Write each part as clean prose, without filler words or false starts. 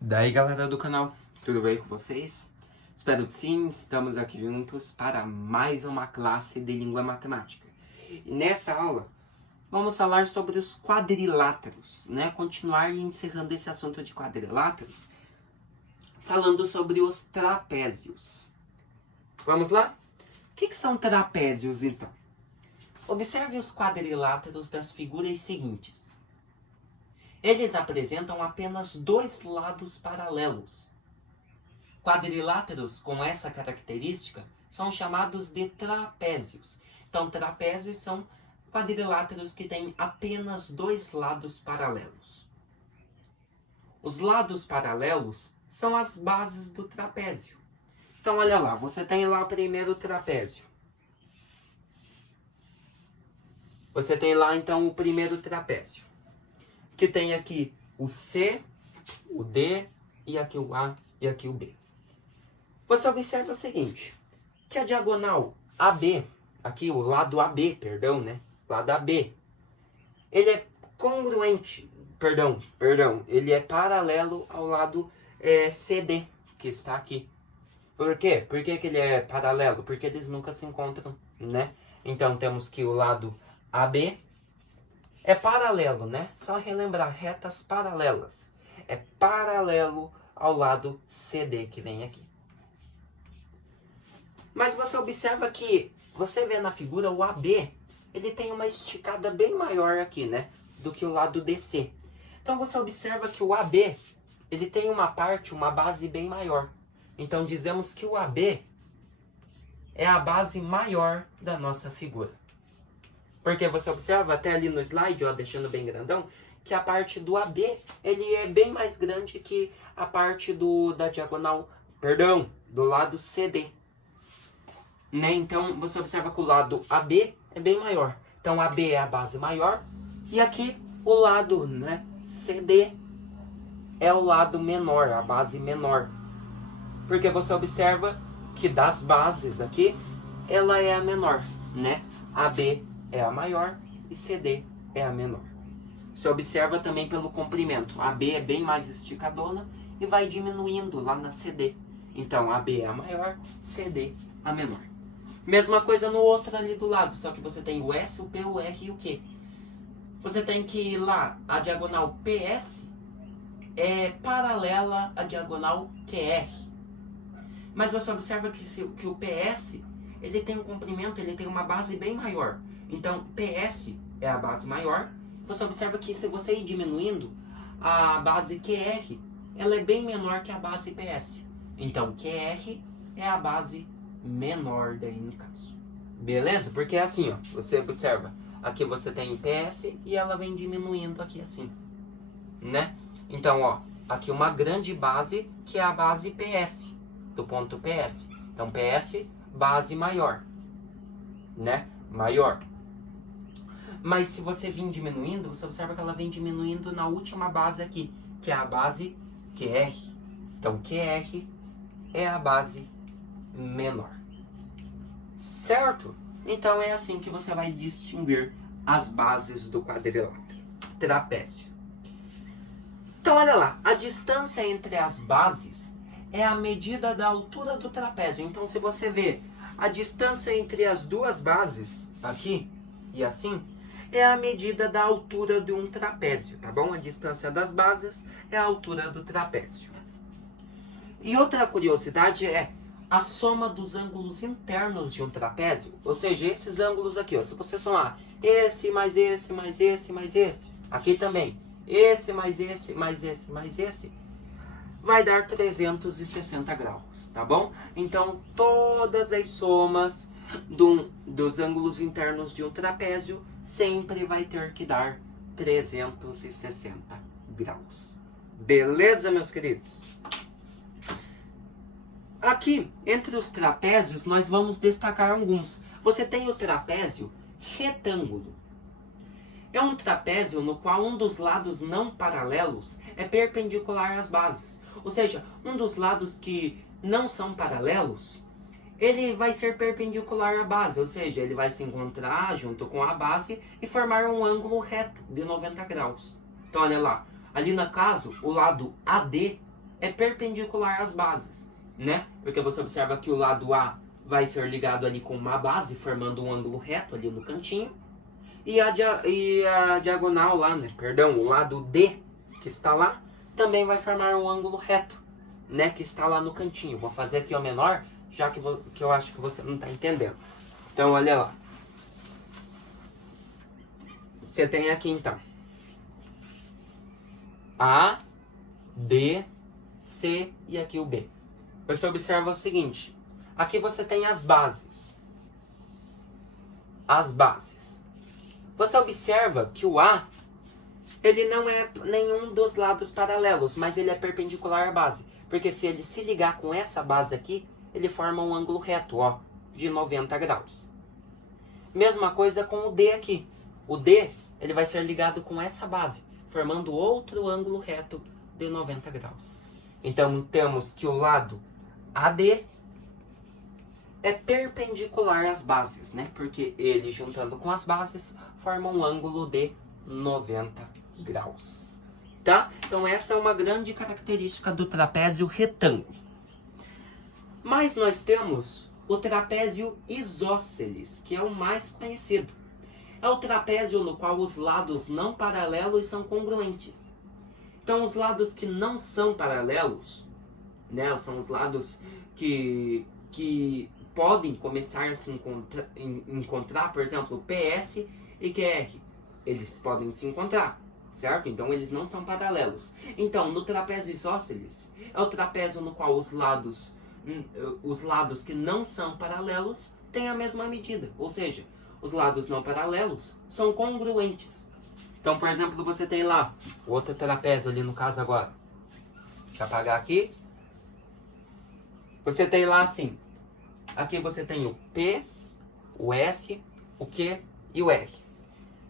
Daí galera do canal, tudo bem com vocês? Espero que sim, estamos aqui juntos para mais uma classe de língua matemática. E nessa aula, vamos falar sobre os quadriláteros, né? Continuar encerrando esse assunto de quadriláteros, falando sobre os trapézios. Vamos lá? O que são trapézios então? Observe os quadriláteros das figuras seguintes. Eles apresentam apenas dois lados paralelos. Quadriláteros com essa característica são chamados de trapézios. Então, trapézios são quadriláteros que têm apenas dois lados paralelos. Os lados paralelos são as bases do trapézio. Então, olha lá, você tem lá o primeiro trapézio. Você tem lá, então, o primeiro trapézio, que tem aqui o C, o D, e aqui o A, e aqui o B. Você observa o seguinte, que a diagonal AB, aqui o lado AB, perdão, né? Lado AB, ele é congruente, ele é paralelo ao lado CD, que está aqui. Por quê? Por que ele é paralelo? Porque eles nunca se encontram, né? Então temos que o lado AB é paralelo, né? Só relembrar, retas paralelas. É paralelo ao lado CD que vem aqui. Mas você observa que, você vê na figura, o AB, ele tem uma esticada bem maior aqui, né? Do que o lado DC. Então você observa que o AB, ele tem uma base bem maior. Então dizemos que o AB é a base maior da nossa figura. Porque você observa até ali no slide, ó, deixando bem grandão, que a parte do AB, ele é bem mais grande que a parte da diagonal, do lado CD. Né? Então, você observa que o lado AB é bem maior. Então, AB é a base maior. E aqui, o lado, né, CD é o lado menor, a base menor. Porque você observa que das bases aqui, ela é a menor, né? AB é a maior e CD é a menor. Você observa também pelo comprimento. AB é bem mais esticadona e vai diminuindo lá na CD. Então, AB é a maior, CD a menor. Mesma coisa no outro ali do lado, só que você tem o S, o P, o R e o Q. Você tem que ir lá, a diagonal PS é paralela à diagonal QR. Mas você observa que o PS, ele tem um comprimento, ele tem uma base bem maior. Então, PS é a base maior. Você observa que se você ir diminuindo, a base QR, ela é bem menor que a base PS. Então, QR é a base menor daí no caso. Beleza? Porque é assim, ó. Você observa, aqui você tem o PS e ela vem diminuindo aqui assim. Né? Então, ó, aqui uma grande base que é a base PS, do ponto PS. Então, PS, base maior. Né? Maior. Mas se você vir diminuindo, você observa que ela vem diminuindo na última base aqui, que é a base QR. Então, QR é a base menor. Certo? Então, é assim que você vai distinguir as bases do quadrilátero, trapézio. Então, olha lá, a distância entre as bases é a medida da altura do trapézio. Então, se você vê a distância entre as duas bases, aqui e assim, é a medida da altura de um trapézio, tá bom? A distância das bases é a altura do trapézio. E outra curiosidade é a soma dos ângulos internos de um trapézio, ou seja, esses ângulos aqui, ó, se você somar esse, mais esse, mais esse, mais esse, aqui também, esse, mais esse, mais esse, mais esse, vai dar 360 graus, tá bom? Então, todas as somas dos ângulos internos de um trapézio sempre vai ter que dar 360 graus. Beleza, meus queridos? Aqui, entre os trapézios, nós vamos destacar alguns. Você tem o trapézio retângulo. É um trapézio no qual um dos lados não paralelos é perpendicular às bases. Ou seja, um dos lados que não são paralelos, ele vai ser perpendicular à base, ou seja, ele vai se encontrar junto com a base e formar um ângulo reto de 90 graus. Então, olha lá, ali no caso, o lado AD é perpendicular às bases, né? Porque você observa que o lado A vai ser ligado ali com uma base, formando um ângulo reto ali no cantinho. E a diagonal lá, né? Perdão, o lado D, que está lá, também vai formar um ângulo reto, né? Que está lá no cantinho. Vou fazer aqui ao menor, já que eu acho que você não está entendendo. Então, olha lá. Você tem aqui, então, A, B, C e aqui o B. Você observa o seguinte. Aqui você tem as bases. As bases. Você observa que o A, ele não é nenhum dos lados paralelos, mas ele é perpendicular à base. Porque se ele se ligar com essa base aqui, ele forma um ângulo reto, ó, de 90 graus. Mesma coisa com o D aqui. O D, ele vai ser ligado com essa base, formando outro ângulo reto de 90 graus. Então, temos que o lado AD é perpendicular às bases, né? Porque ele, juntando com as bases, forma um ângulo de 90 graus. Tá? Então, essa é uma grande característica do trapézio retângulo. Mas nós temos o trapézio isósceles, que é o mais conhecido. É o trapézio no qual os lados não paralelos são congruentes. Então, os lados que não são paralelos, né, são os lados que podem começar a se encontrar, por exemplo, PS e QR. Eles podem se encontrar, certo? Então, eles não são paralelos. Então, no trapézio isósceles, é o trapézio no qual os lados que não são paralelos têm a mesma medida. Ou seja, os lados não paralelos são congruentes. Então, por exemplo, você tem lá outro trapézio ali no caso agora. Deixa eu apagar aqui. Você tem lá assim. Aqui você tem o P, o S, o Q e o R.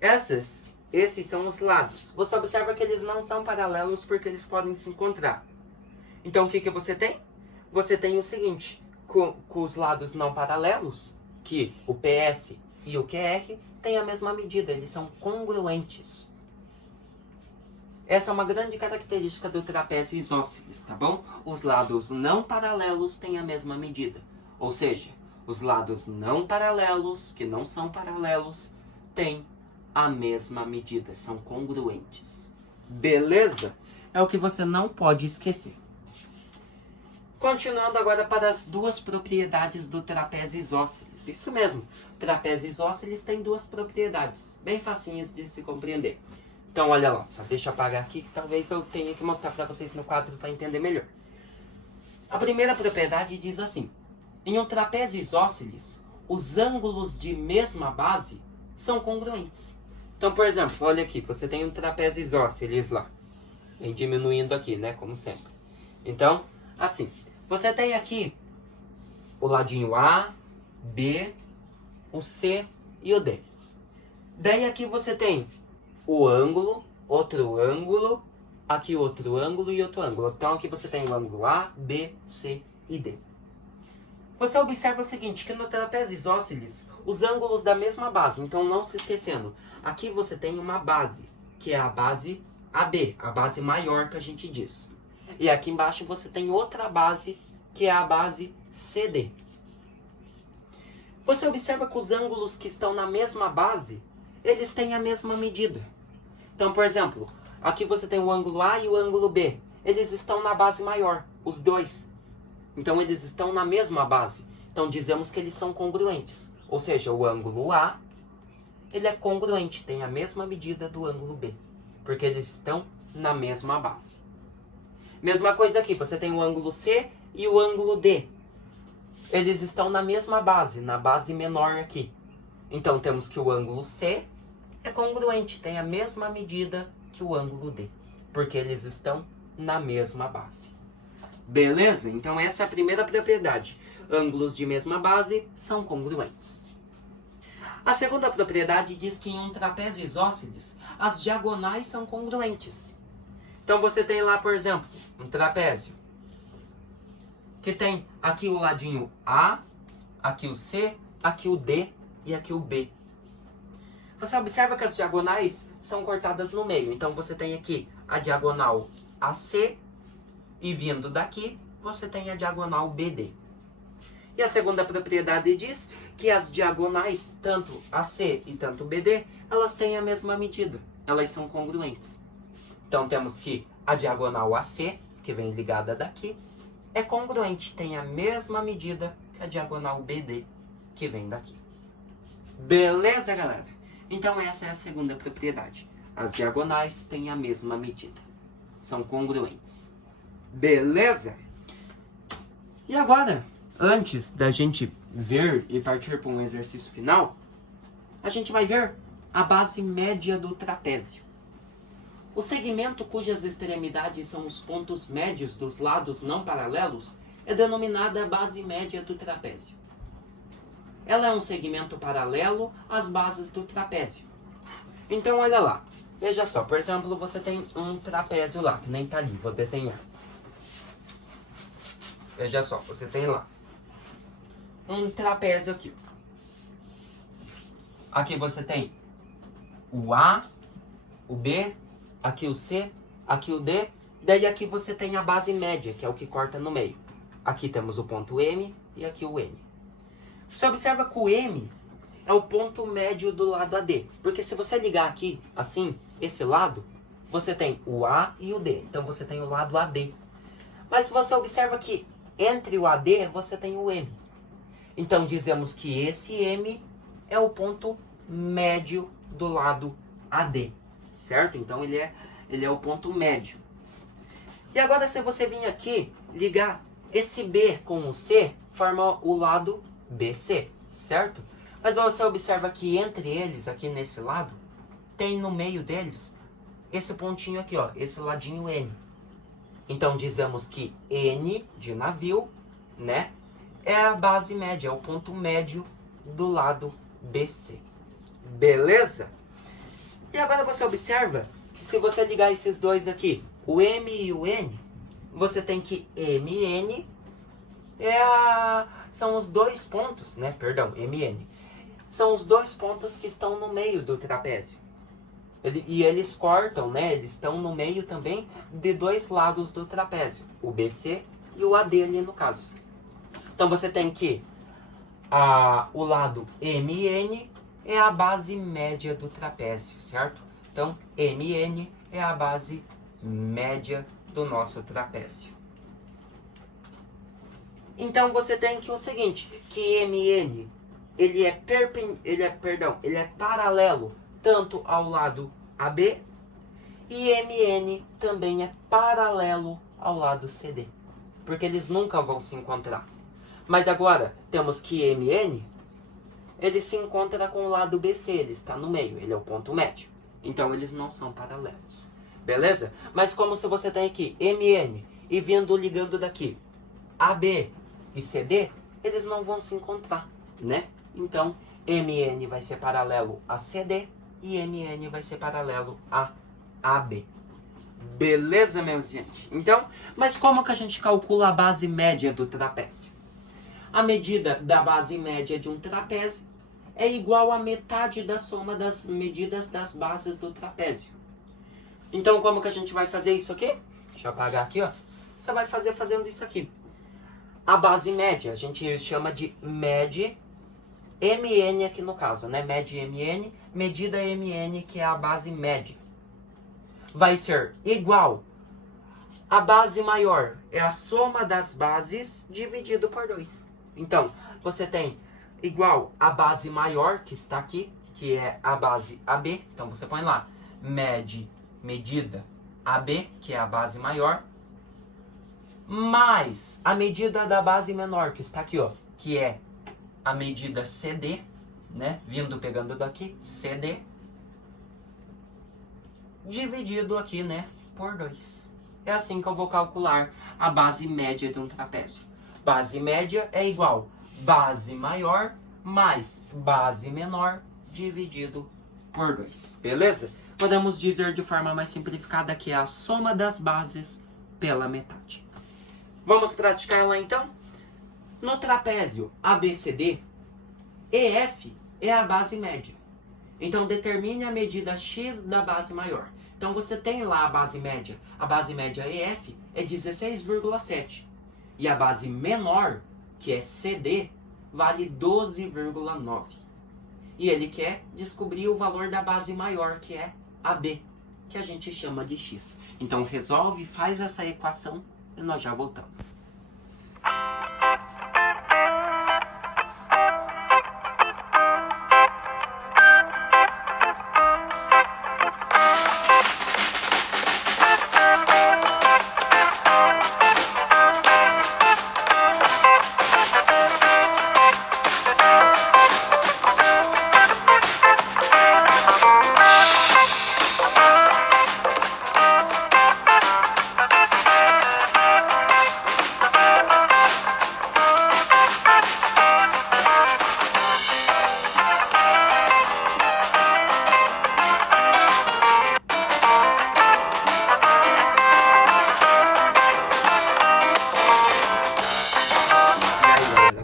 Esses são os lados. Você observa que eles não são paralelos porque eles podem se encontrar. Então, o que você tem? Você tem o seguinte. Com os lados não paralelos, que o PS e o QR têm a mesma medida, eles são congruentes. Essa é uma grande característica do trapézio isósceles, tá bom? Os lados não paralelos têm a mesma medida. Ou seja, os lados não paralelos, que não são paralelos, têm a mesma medida, são congruentes. Beleza? É o que você não pode esquecer. Continuando agora para as duas propriedades do trapézio isósceles. Isso mesmo, o trapézio isósceles tem duas propriedades, bem facinhas de se compreender. Então, olha lá, só deixa eu apagar aqui, que talvez eu tenha que mostrar para vocês no quadro para entender melhor. A primeira propriedade diz assim: em um trapézio isósceles, os ângulos de mesma base são congruentes. Então, por exemplo, olha aqui, você tem um trapézio isósceles lá. Vem diminuindo aqui, né, como sempre. Então, assim, você tem aqui o ladinho A, B, o C e o D. Daí aqui você tem o ângulo, outro ângulo, aqui outro ângulo e outro ângulo. Então aqui você tem o ângulo A, B, C e D. Você observa o seguinte, que no trapézio isósceles, os ângulos da mesma base. Então não se esquecendo, aqui você tem uma base, que é a base AB, a base maior que a gente diz. E aqui embaixo você tem outra base, que é a base CD. Você observa que os ângulos que estão na mesma base, eles têm a mesma medida. Então, por exemplo, aqui você tem o ângulo A e o ângulo B. Eles estão na base maior, os dois. Então, eles estão na mesma base. Então, dizemos que eles são congruentes. Ou seja, o ângulo A, ele é congruente, tem a mesma medida do ângulo B. Porque eles estão na mesma base. Mesma coisa aqui, você tem o ângulo C e o ângulo D. Eles estão na mesma base, na base menor aqui. Então, temos que o ângulo C é congruente, tem a mesma medida que o ângulo D. Porque eles estão na mesma base. Beleza? Então, essa é a primeira propriedade. Ângulos de mesma base são congruentes. A segunda propriedade diz que em um trapézio isósceles, as diagonais são congruentes. Então, você tem lá, por exemplo, um trapézio que tem aqui o ladinho A, aqui o C, aqui o D e aqui o B. Você observa que as diagonais são cortadas no meio. Então, você tem aqui a diagonal AC E vindo daqui, você tem a diagonal BD. E a segunda propriedade diz que as diagonais, tanto AC e tanto BD, elas têm a mesma medida. Elas são congruentes. Então temos que a diagonal AC, que vem ligada daqui, é congruente, tem a mesma medida que a diagonal BD, que vem daqui. Beleza, galera? Então essa é a segunda propriedade. As diagonais têm a mesma medida. São congruentes. Beleza? E agora, antes da gente ver e partir para um exercício final, a gente vai ver a base média do trapézio. O segmento cujas extremidades são os pontos médios dos lados não paralelos é denominada base média do trapézio. Ela é um segmento paralelo às bases do trapézio. Então, olha lá. Veja só, por exemplo, você tem um trapézio lá, que nem está ali, vou desenhar. Veja só, você tem lá um trapézio aqui. Aqui você tem o A, o B, aqui o C, aqui o D. Daí aqui você tem a base média, que é o que corta no meio. Aqui temos o ponto M e aqui o N. Você observa que o M é o ponto médio do lado AD. Porque se você ligar aqui, assim, esse lado, você tem o A e o D. Então você tem o lado AD. Mas você observa que entre o AD você tem o M. Então dizemos que esse M é o ponto médio do lado AD. Certo? Então ele é o ponto médio. E agora se você vir aqui ligar esse B com o C, forma o lado BC. Certo? Mas você observa que entre eles, aqui nesse lado, tem no meio deles esse pontinho aqui, ó, esse ladinho N. Então dizemos que N de navio, né, é a base média, é o ponto médio do lado BC. Beleza? E agora você observa que se você ligar esses dois aqui, o M e o N, você tem que MN são os dois pontos, né, perdão, MN. São os dois pontos que estão no meio do trapézio. E eles cortam, né? Eles estão no meio também de dois lados do trapézio. O BC e o AD ali no caso. Então você tem que o lado MN é a base média do trapézio, certo? Então MN é a base média do nosso trapézio. Então você tem que o seguinte, que MN ele é paralelo tanto ao lado AB e MN também é paralelo ao lado CD, porque eles nunca vão se encontrar. Mas agora temos que MN ele se encontra com o lado BC, ele está no meio, ele é o ponto médio. Então eles não são paralelos. Beleza? Mas como se você tem aqui MN e vindo ligando daqui AB e CD, eles não vão se encontrar, né? Então, MN vai ser paralelo a CD e MN vai ser paralelo a AB. Beleza, meus gente? Então, mas como que a gente calcula a base média do trapézio? A medida da base média de um trapézio é igual à metade da soma das medidas das bases do trapézio. Então, como que a gente vai fazer isso aqui? Deixa eu apagar aqui, ó. Você vai fazer fazendo isso aqui. A base média, a gente chama de MED MN aqui no caso, né? MED MN, medida MN, que é a base média. Vai ser igual. A base maior é a soma das bases dividido por 2. Então, você tem igual a base maior, que está aqui, que é a base AB. Então, você põe lá, medida AB, que é a base maior, mais a medida da base menor, que está aqui, ó, que é a medida CD, né? Vindo pegando daqui, CD, dividido aqui, né? Por 2. É assim que eu vou calcular a base média de um trapézio. Base média é igual base maior mais base menor dividido por 2. Beleza? Podemos dizer de forma mais simplificada que é a soma das bases pela metade. Vamos praticar lá então? No trapézio ABCD, EF é a base média. Então determine a medida x da base maior. Então você tem lá a base média. A base média EF é 16,7. E a base menor, que é CD, vale 12,9. E ele quer descobrir o valor da base maior, que é AB, que a gente chama de X. Então resolve, faz essa equação e nós já voltamos.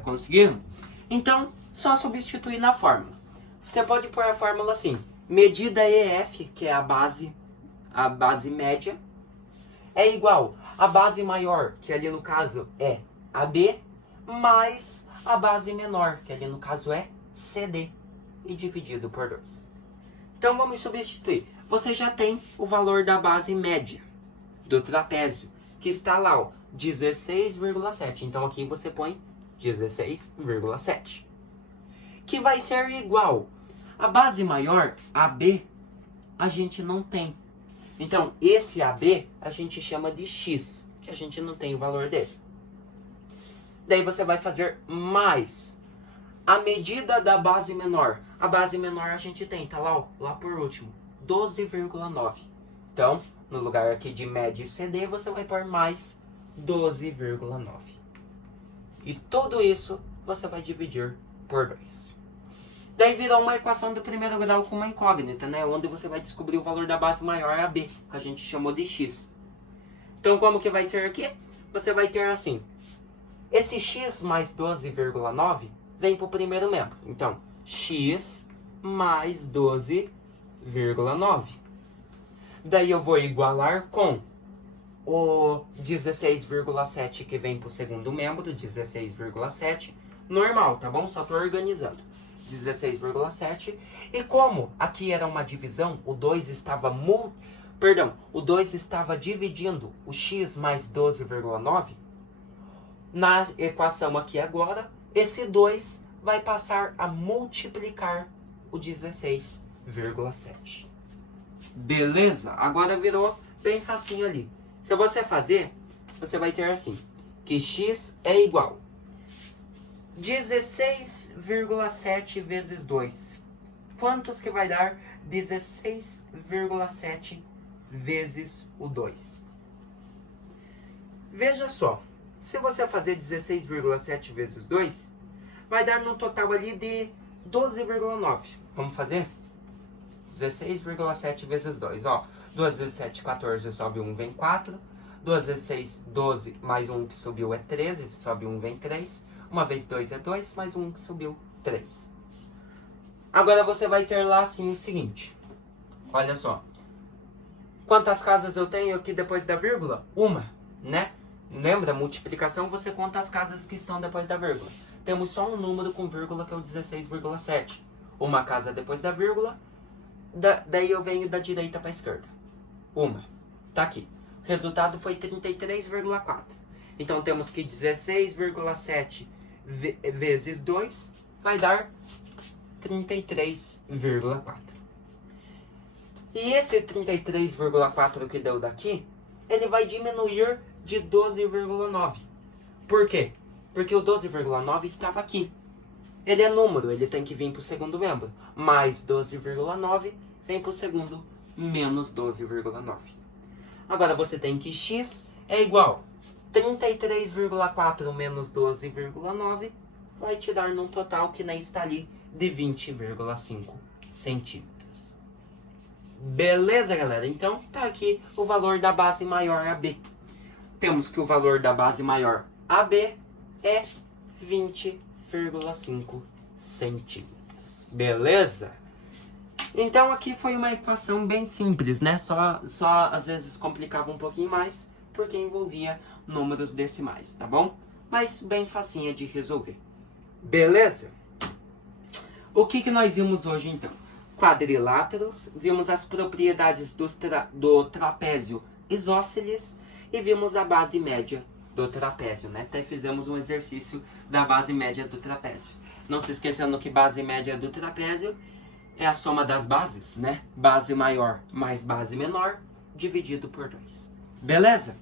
Conseguiram? Então, só substituir na fórmula. Você pode pôr a fórmula assim: medida EF, que é a base média, é igual a base maior, que ali no caso é AB, mais a base menor, que ali no caso é CD, e dividido por 2. Então vamos substituir. Você já tem o valor da base média do trapézio, que está lá, ó, 16,7. Então aqui você põe 16,7. Que vai ser igual a base maior, AB, a gente não tem. Então, esse AB a gente chama de X, que a gente não tem o valor dele. Daí você vai fazer mais a medida da base menor. A base menor a gente tem, tá lá, ó, lá por último, 12,9. Então, no lugar aqui de média e CD, você vai pôr mais 12,9. E tudo isso você vai dividir por 2. Daí virou uma equação do primeiro grau com uma incógnita, né? Onde você vai descobrir o valor da base maior AB, que a gente chamou de X. Então como que vai ser aqui? Você vai ter assim: esse X mais 12,9 vem para o primeiro membro. Então, X mais 12,9. Daí eu vou igualar com o 16,7 que vem para o segundo membro, 16,7, normal, tá bom? Só estou organizando. 16,7. E como aqui era uma divisão, o 2 estava dividindo o x mais 12,9, na equação aqui agora, esse 2 vai passar a multiplicar o 16,7. Beleza? Agora virou bem facinho ali. Se você fazer, você vai ter assim, que x é igual 16,7 vezes 2. Quantos que vai dar 16,7 vezes o 2? Veja só, se você fazer 16,7 vezes 2, vai dar no total ali de 12,9. Vamos fazer? 16,7 vezes 2, ó. 2 vezes 7, 14, sobe 1, vem 4. 2 vezes 6, 12, mais 1 que subiu é 13, sobe 1, vem 3. 1 vezes 2 é 2, mais 1 que subiu, 3. Agora você vai ter lá assim o seguinte. Olha só. Quantas casas eu tenho aqui depois da vírgula? Uma, né? Lembra? Multiplicação, você conta as casas que estão depois da vírgula. Temos só um número com vírgula, que é o 16,7. Uma casa depois da vírgula. Daí eu venho da direita para a esquerda. Uma. Tá aqui. Resultado foi 33,4. Então temos que 16,7 vezes 2 vai dar 33,4. E esse 33,4 que deu daqui, ele vai diminuir de 12,9. Por quê? Porque o 12,9 estava aqui. Ele é número, ele tem que vir para o segundo membro. Mais 12,9 vem para o segundo, menos 12,9. Agora você tem que x é igual 33,4 menos 12,9 vai te dar num total que nem está ali de 20,5 centímetros. Beleza, galera? Então tá aqui o valor da base maior AB. Temos que o valor da base maior AB é 20,5 centímetros. Beleza? Então aqui foi uma equação bem simples, né? Só às vezes complicava um pouquinho mais, porque envolvia números decimais, tá bom? Mas bem facinha de resolver. Beleza? O que nós vimos hoje então? Quadriláteros, vimos as propriedades do trapézio isósceles e vimos a base média do trapézio, né? Até fizemos um exercício da base média do trapézio. Não se esquecendo que base média do trapézio é a soma das bases, né? Base maior mais base menor, dividido por 2. Beleza?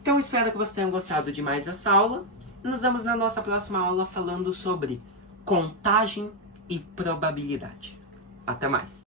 Então espero que vocês tenham gostado de mais essa aula. Nos vemos na nossa próxima aula falando sobre contagem e probabilidade. Até mais!